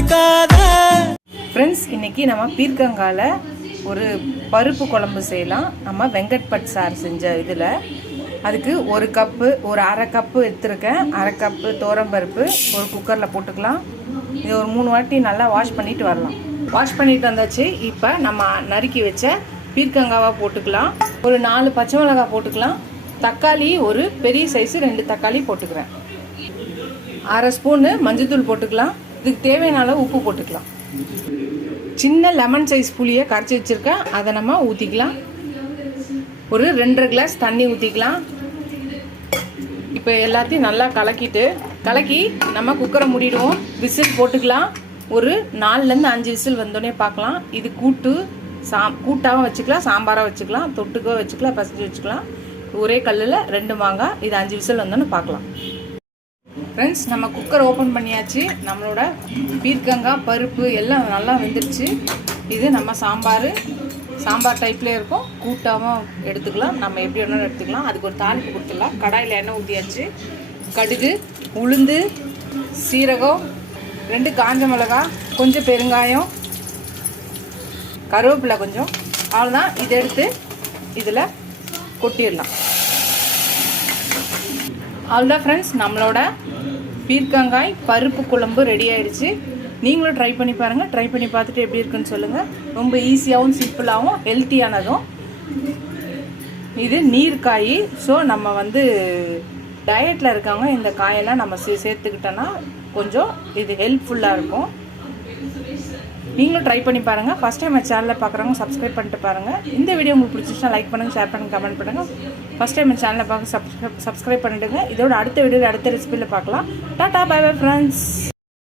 நினைக்காத. ஃப்ரெண்ட்ஸ், இன்றைக்கி நம்ம பீர்க்கங்காயில் ஒரு பருப்பு குழம்பு செய்யலாம். நம்ம வெங்கட்பட் சார் செஞ்ச இதில் அதுக்கு ஒரு கப்பு, ஒரு அரை கப்பு எடுத்துருக்கேன். அரை கப்பு துவரம்பருப்பு ஒரு குக்கரில் போட்டுக்கலாம். இது ஒரு 3 வாட்டி நல்லா வாஷ் பண்ணிவிட்டு வரலாம். வாஷ் பண்ணிட்டு வந்தாச்சு. இப்போ நம்ம நறுக்கி வச்ச பீர்க்கங்காவை போட்டுக்கலாம். ஒரு 4 பச்சை மிளகாய் போட்டுக்கலாம். தக்காளி ஒரு பெரிய சைஸு 2 தக்காளி போட்டுக்கிறேன். அரை ஸ்பூனு மஞ்சள்தூள் போட்டுக்கலாம். இதுக்கு தேவையான அளவு உப்பு போட்டுக்கலாம். சின்ன லெமன் சைஸ் புளியை கரைச்சி வச்சுருக்கேன், அதை நம்ம ஊற்றிக்கலாம். ஒரு 2.5 கிளாஸ் தண்ணி ஊற்றிக்கலாம். இப்போ எல்லாத்தையும் நல்லா கலக்கி நம்ம குக்கரை மூடிடுவோம். விசில் போட்டுக்கலாம். ஒரு 4லேருந்து 5 விசில் வந்தோடனே பார்க்கலாம். இது கூட்டாகவும் வச்சுக்கலாம், சாம்பாராக வச்சுக்கலாம், தொட்டுக்கோ வச்சுக்கலாம், பசஞ்சு வச்சுக்கலாம். ஒரே கல்லில் 2 மாங்காய். இது 5 விசில் வந்தோன்னு பார்க்கலாம். ஃப்ரெண்ட்ஸ், நம்ம குக்கர் ஓப்பன் பண்ணியாச்சு. நம்மளோட பீர்க்கங்காய் பருப்பு எல்லாம் நல்லா வெந்துருச்சு. இது நம்ம சாம்பார் டைப்லேயே இருக்கும். கூட்டாகவும் எடுத்துக்கலாம், நம்ம எப்படி வேணாலும் எடுத்துக்கலாம். அதுக்கு ஒரு தாளிப்பு கொடுத்துடலாம். கடாயில் எண்ணெய் ஊற்றியாச்சு. கடுகு, உளுந்து, சீரகம், 2 காஞ்ச மிளகாய், கொஞ்சம் பெருங்காயம், கருவேப்பிலை கொஞ்சம், அவ்வளோதான். இதை எடுத்து இதில் கொட்டிடலாம். அவ்வளோதான் ஃப்ரெண்ட்ஸ், நம்மளோட பீர்க்கங்காய் பருப்பு குழம்பு ரெடி ஆகிடுச்சு. நீங்களும் ட்ரை பண்ணி பாருங்கள். ட்ரை பண்ணி பார்த்துட்டு எப்படி இருக்குன்னு சொல்லுங்கள். ரொம்ப ஈஸியாகவும் சிம்பிளாகவும் ஹெல்த்தியானதும். இது நீர்க்காய். ஸோ நம்ம டயட்டில் இருக்கவங்க இந்த காயெல்லாம் நம்ம சேர்த்துக்கிட்டோன்னா கொஞ்சம் இது ஹெல்ப்ஃபுல்லாக இருக்கும். நீங்களும் ட்ரை பண்ணி பாருங்கள். ஃபஸ்ட் டைம் சேனலில் பார்க்குறவங்க சப்ஸ்கிரைப் பண்ணிட்டு பாருங்கள். இந்த வீடியோ உங்களுக்கு பிடிச்சிச்சுன்னா லைக் பண்ணுங்கள், ஷேர் பண்ணுங்கள், கமெண்ட் பண்ணுங்கள். ஃபஸ்ட் டைம் சேனலில் பார்க்க சப்ஸ்கிரைப் பண்ணிவிடுங்க. இதோட அடுத்த வீடியோவில் அடுத்த ரெசிபியில் பார்க்கலாம். Tata, bye bye friends.